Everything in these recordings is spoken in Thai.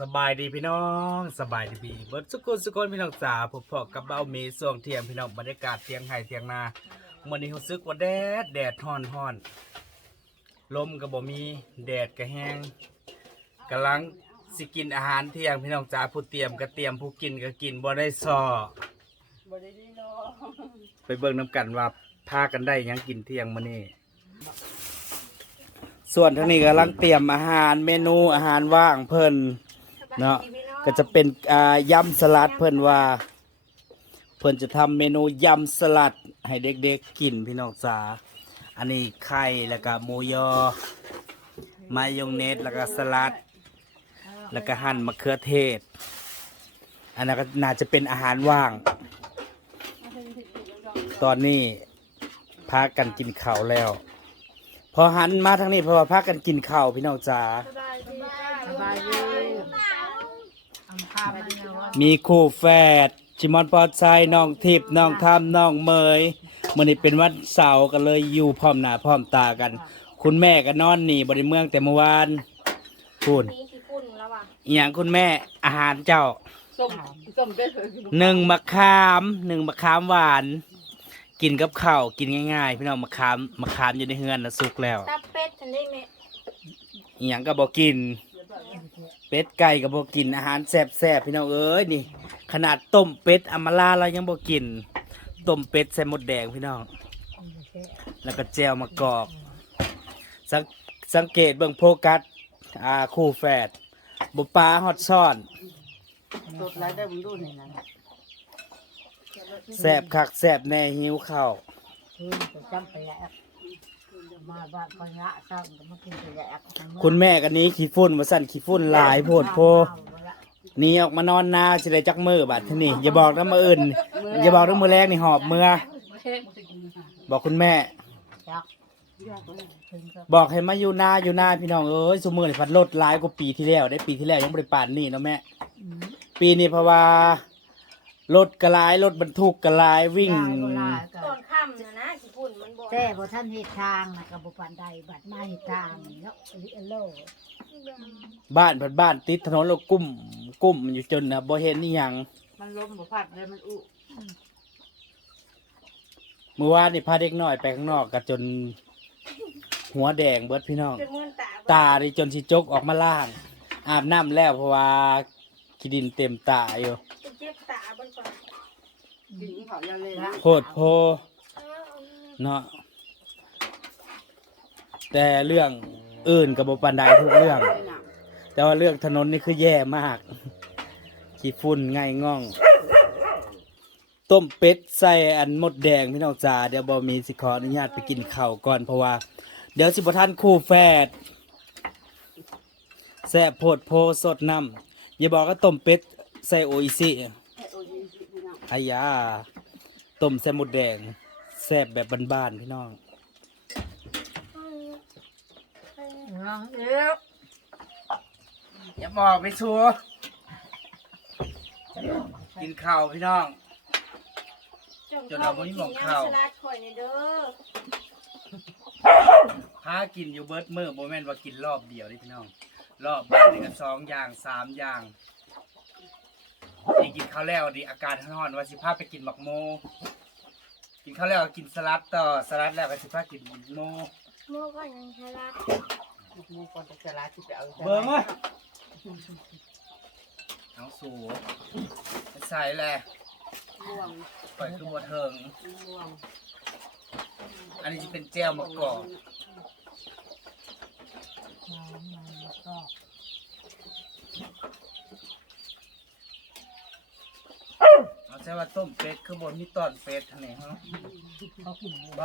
สบายดีพี่น้องสบายดีพี่เบิร์ดสุกุลสุกนพี่น้องจ๋าพบพอกับเบ้าเมส่วงเทียมพี่น้องบรรยากาศเทียงไห้เทียงนามื่อนี้รู้สึกว่าแดดแดดฮ้อนฮ้อนลมก็บ่มีแดดก็แห้งกำลังสิกินอาหารเที่ยงพี่น้องจ๋าผู้เตรียมก็เตรียมผู้กินก็กินบ่ได้ซอบ่ได้ดีเนาะไปเบิ่งน้ำกันว่าพากันได้หยังกินเที่ยงมื้อนี้ส่วนทางนี้กำลังเตรียมอาหารเมนูอาหารว่างเพิ่น เนาะก็จะเป็นอ่ายำสลัดเพิ่นว่า เพิ่นจะทำเมนูยำสลัดให้เด็กๆกินพี่น้องจ๋าอันนี้ไข่แล้วก็หมูยอ มายองเนสแล้วก็สลัด แล้วก็หั่นมะเขือเทศ อันนั้นก็น่าจะเป็นอาหารว่าง ตอนนี้พากันกินข้าวแล้ว พอหันมาทางนี้เพราะว่าพากันกินข้าวพี่น้องจ๋า สบายดี มันเนี่ยว่ามีคู่แฝดชิมอนปอดไซน้องทิพย์น้องทำน้องเมยมื่อนี้เป็นวันเสาร์กันเลยอยู่พร้อมหน้าพร้อมตากัน คุณแม่ก็นอนหนีบริเมืองแต่เมื่อวานพูดนี่ขี้ฝุ่นแล้วว่ะอหย่างคุณแม่อาหารเจ้าส้มส้มได้เลยหนึ่งมะขามหนึ่งมะขามหวาน กินกับข้าวกินง่ายๆ พี่น้องมะขามมะขามอยู่ในเฮือนนะสุกแล้ว ตับเป็ดทันได้ไหม อหย่างก็บอกิน เป็ดไก่ก็บอกินอาหารแซ่บๆพี่น้องเอ้ยนี่ ขนาดต้มเป็ดอำมาลาเรายังบอกินต้มเป็ดใส่หมดแดงพี่น้อง แล้วก็แจวมะกอกสังสังเกตเบิ่งโฟกัสอ่าคู่แฝดบุปลาฮอดซ่อนสดแล้วได้บุญดูนี่นะแซบคักแซบแน่หิวข้าวคืนจะจำไปแล้ว มาบ้านก็ยะซ้ำก็มากินไปแล้วคุณแม่กันนี้ขี้ฝุ่นมาสั่นขี้ฝุ่นหลายโพดโพหนี่ออกมานอนนาสิได้จักมือบัดทีนี่อย่าบอกน้ำมืออื่น อย่าบอกน้ำมือแรกนี่หอบมือบอกคุณแม่จักถึงก็บอกให้มาอยู่นาอยู่นาพี่น้องเอ้ยสมือนี่พัดลดหลายกว่าปีที่แล้วได้ปีที่แล้วยังบริปานนี่เนาะแม่ ปีนี้เพราะว่ารถกระลายรถบรรทุกกระลายวิ่งตอนค่ำนะนะขี้ฝุ่นมันบ่ แต่พอท่านเหตุทางนะกับบุปันใดบัดมาเหตุทางเนาะลิเอโลบ้านพัดบ้านติดถนนแล้วกุ้มกุ้มอยู่จนนะบ่เห็นนี่ยังมันล้มบ่พัดเลยมันอุเมื่อวานนี่พาเด็กน้อยไปข้างนอกก็จน หัวแดงเบิดพี่น้องจนมื่นตาตาดิจนสิจกออกมาล่าง อาบน้ำแล้วเพราะว่าขี้ดินเต็มตาอยู่จะเจ็บตาบนก่อนกินเขาแล้วเลยนะโพดโพเนาะ แต่เรื่องอื่นกับบปันไดทุกเรื่อง แต่ว่าเรื่องถนนนี่คือแย่มาก ขี้ฝุ่นไง่ายง่อง ต้มเป็ดใส่อันมดแดงพี่น้องจ๋าเดี๋ยวบอมีสิขออนุญาตไปกินข้าวก่อนเพราะว่า เดี๋ยวสิบท่านคู่แฝดแซ่บโพดโพสดน้ำอย่าบอกว่าต้มเป็ดใส่โออิซิอายาต้มใส่มดแดงแซ่บแบบบ้านๆพี่น้อง น้องเอ้วอย่าบอกไปชัวกินข้าวพี่น้อง จนเอาบ่มีหม้องข้าวสลัดข่อยนี่เด้อพากินอยู่เบิร์ดมือโบแมนว่ากินรอบเดียวนี่พี่น้อง รอบบ้านนี่ก็สองอย่างสามอย่างนี่กินข้าวแล้วดิอาการร้อนว่าสิพาไปกินหมักโม กินข้าวแล้วก็กินสลัดต่อสลัดแล้วก็สิพากินโมโม่ก็ยังสลัด มูก่อนจะลาที่ไปเอาเบิ่งเว้ยเอาสูไปใส่แหละม่วงปล่อยคือบัเทิง ม่วงอันนี้จะเป็นแจ่วมะกอกก็เอาใช่ว่าต้มเป็ดคือบนมีตอนเป็ดเท่านี้ฮะเ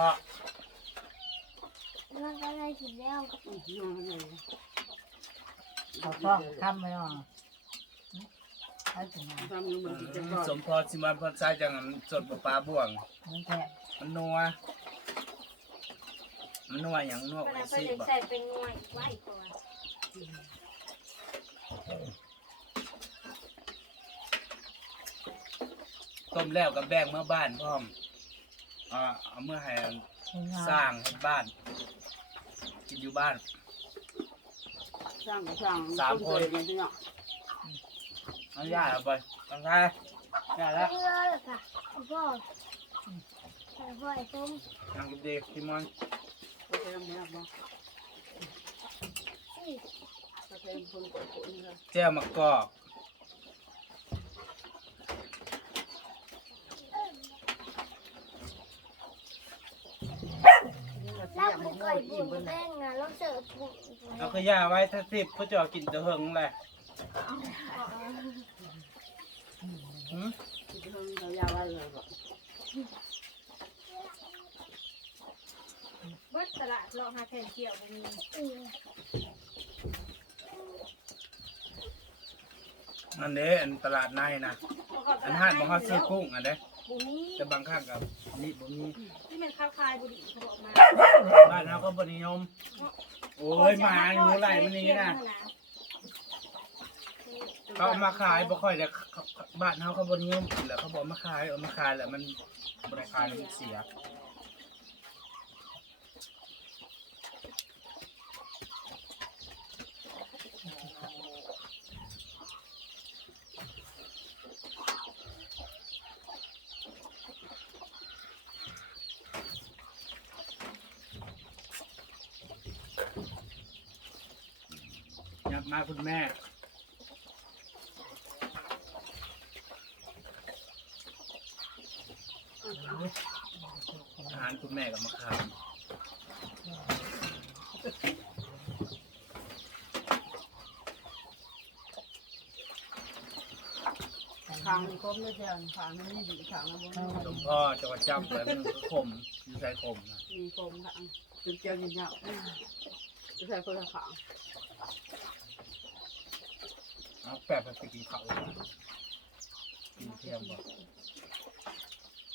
ขากินบ่แล้วก็ได้กินแล้วเขาต้อทำไม่หรอเขาถึงทำอยู่มันจก่อนสมพรสิมันพรใจจังนั้นสดปลาบ่วง มันแค่มันนัว มันนัวอย่างนัวก็ไว้เลยไปสิเด็กบ่ใส่เป็นน่วไว้ก่อนต้มแล้วกับแบ่งเมื่อบ้านพร้อมอ่าเอาเมื่อให้สร้างให้บ้าน กินอยู่บ้านสร้างสร้างสามคนพี่น้องมเอาย่าเอาไปทางไทยย่าแล้วเพื่อเลยค่ะพ่อใส่พ่อไอ้ต้มนางกับเด็กพี่มอนก็จะทำเนี่ยบ่สี่ก็จะเป็นคนกดคนเลยแจ้วมะกอก แล้วเป็นก่อยบุญแป้งนะแล้วเสิร์ฟบุญเอาคือย่าไว้ถ้าสิบเพื่อจะเอากินจะเฮิงเลยหืมที่เพิ่งเรายาวไว้เลยบ่เบิดตลาดลองหาแทนเกี่ยวบุญอันนี้อันตลาดในนะ อันห้านบอกเขาซื้อกุ้งอันเด้บุญนี้แต่บางข้างกับนี่บ่มีที่เป็นข้าวคายบุรีเขาบอกมาบ้านเราก็บนิยม โอ้ยหมาหนูไหลมันนี้นะเขาเอามาขายบ่ค่อยแต่บ้านเขาเขาบนิยมกินแล้วเขาบอกมาขายเอามาขายแล้วมันบริการมันเสีย มาคุณแม่ อาหารคุณแม่กับมะขามทางคมไม่ใช่ทางนั้นนี่ดีทางนั้นบ่หลวงพ่อจังหวัดจับเลยมันก็คมอยู่ใส่คมนะมีคมค่ะเป็นเจียวยินยาวจะใส่คนละขาง เอาแปะไปไปกินเขาเลยกินเทียมบ่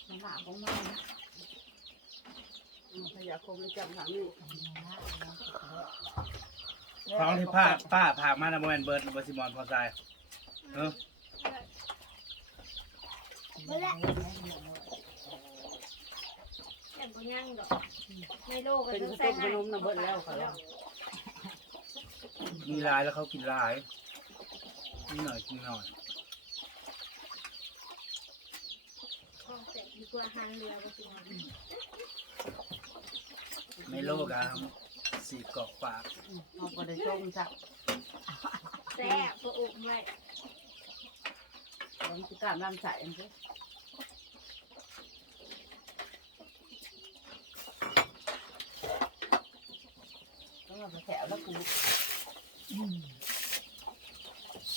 มันหนาของมันพยาคมไม่จำทางนี้ท้องที่ป้าป้าพามานะโมเมนเบิร์ดบซิมอนพอใจเออไม่ละแต่บุญยังดอกในโลกก็เป็นต้องข้าวใส่ต้มขนมนะเบิดแล้วค่ะมีลายแล้วเขากินลาย กินหน่อยกินหน่อยของแตกดีกว่าหันเรือก็สิไม่โลกอะสีกรอกปากเอาไปได้ชมจ้ะแซ่บพระอกไว้ต้องติดตามน้ำใสอันนี้ต้องเอาไปแถวแล้วกูเ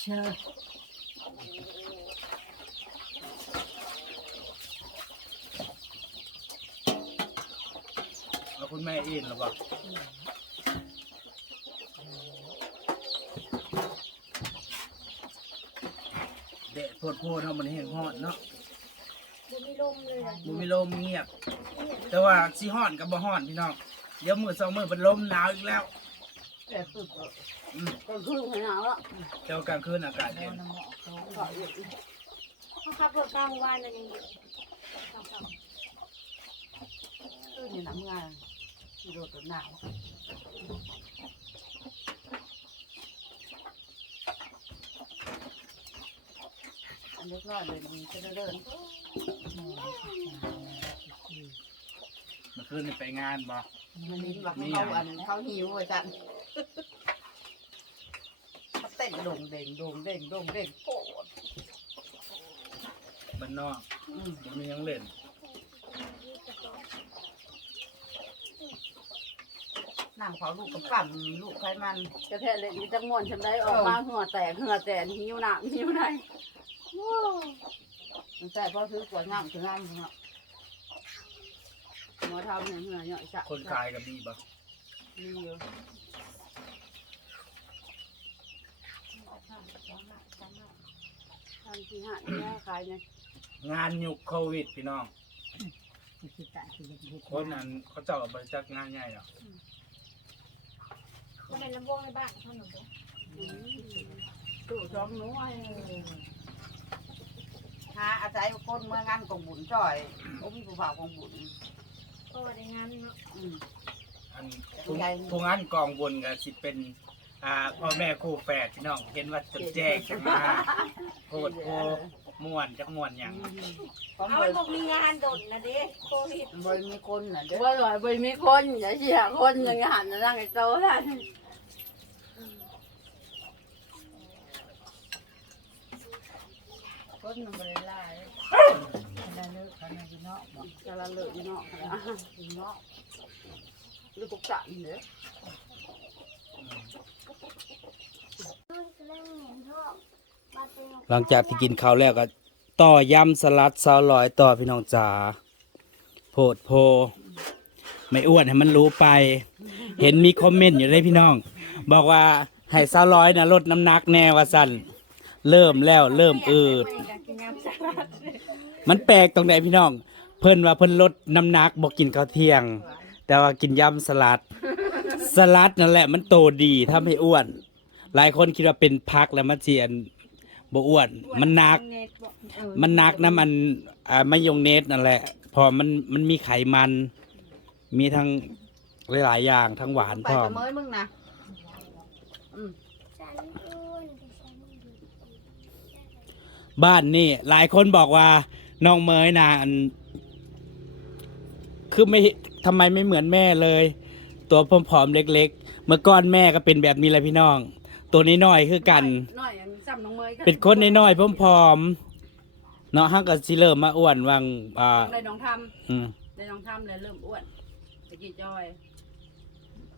ชื่อแล้วคุณแม่อินหรือเปล่าเดะโพดโพดเนาะมันแห้งฮอดเนาะบุมีลมเลยอะมันมีลมเงียบ แต่ว่าสิฮ้อนกับบ่ฮ้อนพี่น้อง เดี๋ยวมือสองมือเป็นลมหนาวอีกแล้ว แต่สุดอืมก็คือขนาดว่าเจ้ากลางคืนอากาศเย็นก็อยู่เขาขับรถกลางวันอะไรอย่างเงี้ยคือในน้ำงานที่โดดหนาวอันเล็กน้อยเลยดีจะเดินเมื่อคืนนี่ไปงานบ่มันนี้ว่าเขาอันเขาหิวอาจา รย์เขาเต้นโด่งเด่งโด่งเด่งโด่งเด่งโกรธบ้านนอกอืมบ่มีหยังเล่นนั่งเผาลูกกับปั่นลูกใครมัน จะแท้เลยมีจังมวนฉันได้ออกมาหัวแตกหัวแตกหิวหนักหิวไหนมันแต่พอซื้อกว่าง่ามถึงง่ามเนาะหมอทำเนี่ยเหงื่อเหยาะจะคนกายกับมีบ่มีอยู่ ทำที่ห้าเนี่ยขายเนี่ยงานยุคโควิดพี่น้องสิตาสิเฮ็ดคนนั้นเขาเจ้าบริจาคงานใหญ่หรอกก็เป็นลำวงในบ้านเขาหนูตู้ช้อมน้อยหาอาศัยคนเมื่องานของบุญจ่อยผมมีผู้เผาของบุญก็ได้งานเนาะอืมอันผู้ผู้งานกองบนก็สิเป็น อ่าพ่อแม่คู่แฝดพี่น้องเห็นว่าจะแจ้งกันมาโคตรโคม่วนจักม่วนหยังพร้อมเอาเบิดบอกมีงานดนนะเด้โควิดบ่มีคนน่ะเด้อว่าหน่อยบ่มีคนอย่าเสียคนอย่างหันนั่งไอ้โตท่านคนมันบ่ได้หลายอะไรเลิกกันอยู่เนาะบอกจะละเลิกเนาะเนาะหรือปกติเด้อนู่นก็เล่นเหรียญทองมาเป็น หลังจากที่กินข้าวแล้วก็ ต่อยำสลัดซาวลอยต่อพี่น้องจ๋าโพดโพ ไม่อ้วนให้มันรู้ไป เห็นมีคอมเมนต์อยู่เลยพี่น้อง บอกว่าให้ซาวลอยนะลดน้ำหนักแน่ว่าสั่นเริ่มแล้วเริ่มอืดมันแปลกตรงไหนพี่น้อง เพิ่นว่าเพิ่นลดน้ำหนักบอกกินข้าวเที่ยง แต่ว่ากินยำสลัด สลัดนั่นแหละมันโตดีทำให้อ้วน หลายคนคิดว่าเป็นพักแล้วมันเจียนบ่อ้วน มันหนัก มันหนักนะมันอ่ามายองเนสนั่นแหละ พอมันมันมีไขมัน มีทั้งหลายๆอย่างทั้งหวานไปพร้อกัมบเมยมึงนะฉันอ้วนแต่ฉันดีบ้านนี่หลายคนบอกว่าน้องเมยนะอันคือไม่ทำไมไม่เหมือนแม่เลย ตัวผอมๆเล็ก ๆ เมื่อก่อนแม่ก็เป็นแบบนี้แหละพี่น้อง ตัวนี้น้อยๆคือกัน น้อยอันซ้ำน้องเมยเป็นคนน้อยๆผอมๆเนาะฮักกับซิเริ่มมาอ้วนวังอ่าได้น้องทอืมำได้น้องทำเลยเริ่มอ้วนตะกี้จอย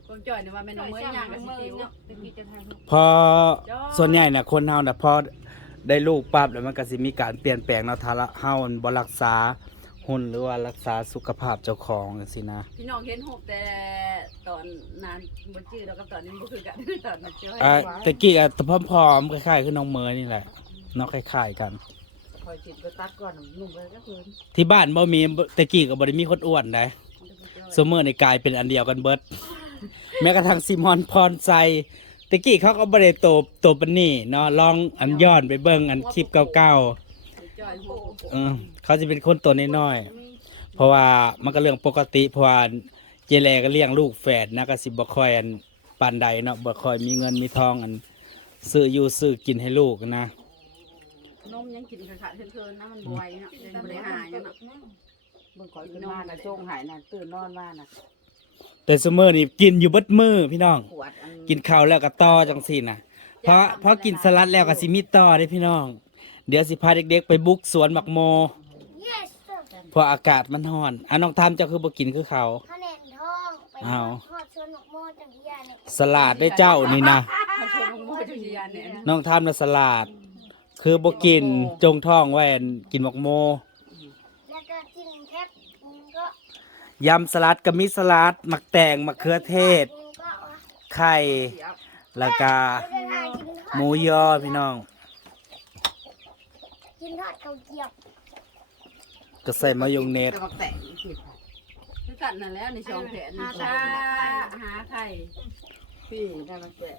คนจอยเนี่ยว่าแม่น้องเมยย่างกับสิวตะกี้จะทำพอส่วนใหญ่น่ะคนเฮาน่ะพอได้ลูกปั๊บแล้วมันก็สิมีการเปลี่ยนแปลงเนาะถ้าละเฮามันบ่รักษา หุ่นหรือว่ารักษาสุขภาพเจ้าของจังซี่นะ พี่น้องเห็นหกแต่ตอนนานบ่จื้อแล้วก็ตอนนี้บ่คือกัน ตอนนั้นเจออ่าตะกี้อะตะพร้อมๆคล้ายๆคือน้องเมยนี่แหละเนาะคล้ายๆกัน คอยจิตไปตัดก่อนนุ่มไปก็คืนที่บ้านบ่มีตะกี้ก็บ่ได้มีคนอ้วนได้ซุมื้อนี่กลายเป็นอันเดียวกันเบิด แม้กระทั่งซิมอนพรไซตะกี้เขาก็บ่ได้โตบโตปานนี้เนาะลองอันย้อนไปเบิ่งอันคลิปเก่าๆจอยหัว เออเขาจะเป็นคนตัวน้อยๆเพราะว่ามันก็เรื่องปกติเพราะว่าเจแลก็เลี้ยงลูกแฝดนะก็สิบ่ค่อยอันปานใดเนาะบ่ค่อยมีเงินมีทองอันซื้ออยู่ซื้อกินให้ลูกนะนมยังกินขาดๆเทินๆนะมันบ่ไหวเนาะยังบ่ได้หายเนาะมึงคอยขึ้นมาน่ะช่วงหายน่ะตื่นนอนมาน่ะแต่ซุมื้อนี่กินอยู่เบิดมื้อพี่น้องขวดอันกินข้าวแล้วก็ต่อจังซี่นะเพราะเพราะกินสลัดแล้วก็สิมีต่อเด้พี่น้อง เดี๋ยวสิพาเด็กๆ ไปบุกสวนหมักโม yes sir เพราะอากาศมันร้อนอะน้องทามเจ้าคือบ่กินคือเขา คะแนนทองไปอ้าวทอดชวนหนกโม่จังที่ยาเนี่ยสลัดได้เจ้านี่นะเขาชวนน้องโมจุยานเนี่ยน้องทามน่ะสลัดคือบ่กินจงท้องไว้อันกินหมักโม แล้วก็กินแคบมึงก็ยำสลัดก็มีสลัดหมักแตงมะเขือเทศ มึงก็เอาไข่ แล้วก็ ไปทานกินทอดหมูยอพี่น้องกิน ทอดข้าวเกรียบก็ใส่มายองเนสจะมาแตะสิคือกันนั่นแล้วในช่องแขนหาชาหาไข่พี่ได้มาแตะ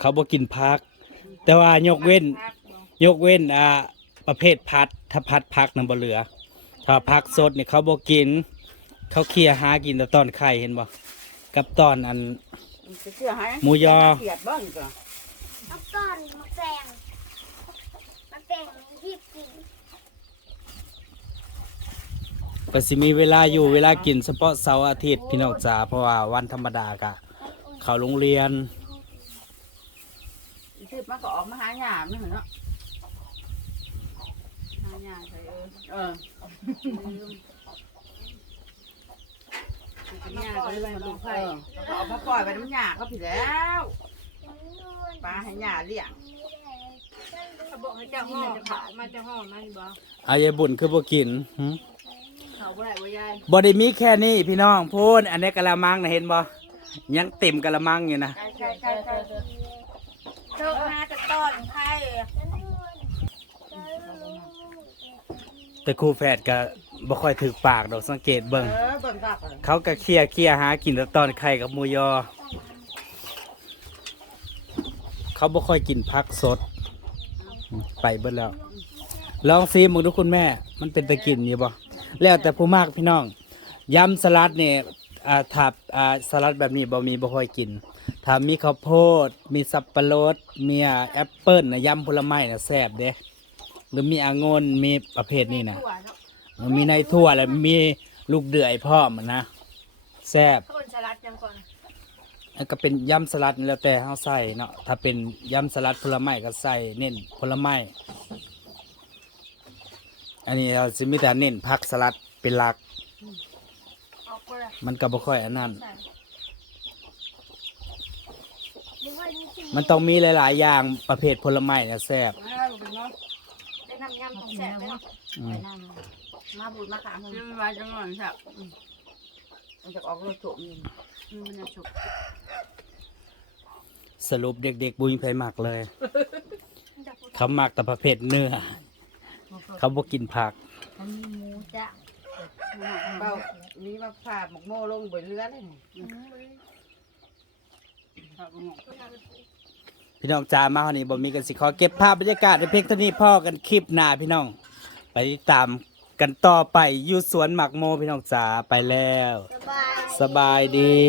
เขาบ่กินพัก แต่ว่ายกเว้น ยกเว้นอ่าประเภทพัด ถ้าพัดพักนำบ่เหลือ ถ้าพักสดนี่เขาบ่กิน เขาเคลียร์หากินแต่ตอนไข่เห็นบ่กับตอนอันจะเชื่อให้หมูยอ เกลียดบ้างก็ เอาก้อนมาแปง มาแปงที่กินก็สิมีเวลาอยู่เวลากินเฉพาะเสาร์อาทิตย์พี่น้องจ๋าเพราะว่าวันธรรมดากะ เขาโรงเรียนที่มันก็ออกมาหาหยามนี่เหรอเนาะหาหยาไข่เออเออกินหยาก็เลยมาดูเอไข่อก็ออกมาปล่อยไปน้ำหยาก็ผิดแล้วปลาให้หยาเลี้ยงเขา บอกให้เจ้าห่อขามาเจ้าห่อมาอยู่บ่อายายบุญคือบ่กินหึเขาบ่ได้ว่ายายบ่ได้มีแค่นี้พี่น้องพูนอันนี้กะละมังนะเห็นบ่ยังเต็มกะละมังอยู่นะใช่ใช่ใช่ใช่เจ้านาจะต้อนไข่แต่ครูแฝดก็บ่ค่อยถึกปากดอกสังเกตเบิ่ง เออเบิ่งกักเลยเขาก็เคลียร์เคลียร์หากินแต่ตอนไข่กับหมูยอ เขาบ่ค่อยกินผักสด ไปเบิดแล้ว ลองซีมึงดูคุณแม่ มันเป็นตะกินอยู่บ่แล้วแต่ผู้มากพี่น้องยำสลัดเนี่ยอ่าถ้าอ่าสลัดแบบนี้บ่มีบ่ค่อยกินถ้ามีข้าวโพด มีสับปะรดมีแอปเปิ้ลนะยำผลไม้นะแซ่บเด้หรือมีองุ่นมีประเภทนี้นะมันมีในทั่วแล้วมีลูกเดือยพร้อมนะแซ่บข้าวบนสลัดยังก่อน อันก็เป็นยำสลัดนี่แล้วแต่เฮาใส่เนาะถ้าเป็นยำสลัดผลไม้ก็ใส่เน้นผลไม้อันนี้เราสิมีแต่เน้นผักสลัดเป็นหลักออกก็เลยมันก็บ่ค่อยอันนั้นนึกว่านี่สิมันต้องมีหลาย ๆ อย่างประเภทผลไม้นะแซ่บไม่ได้บ่เป็นเนาะได้น้ำยำของแซ่บไปเนาะอืไปมนั่งมาบูดมาขามมึงนี่มันมาจังหวะนี้ครับมันจะออกรถโฉมยินอื มมันจะฉุกสรุปเด็กๆบุญไผมักเลย เขามักแต่ประเภทเนื้อ เขาบ่กินผักมันมีหมูจ้ะเบามีมาผ่าหมกโม่ลงบนเรือเลยนี่ครับผมพี่น้องจ้ามาวันนี้บ่มีกันสิขอเก็บภาพบรรยากาศในเพลงเท่านี้พ่อกันคลิปหน้าพี่น้อง ไปติดตาม กันต่อไปอยู่สวนหมักโมพี่น้องจ๋าไปแล้ว สบายสบายดี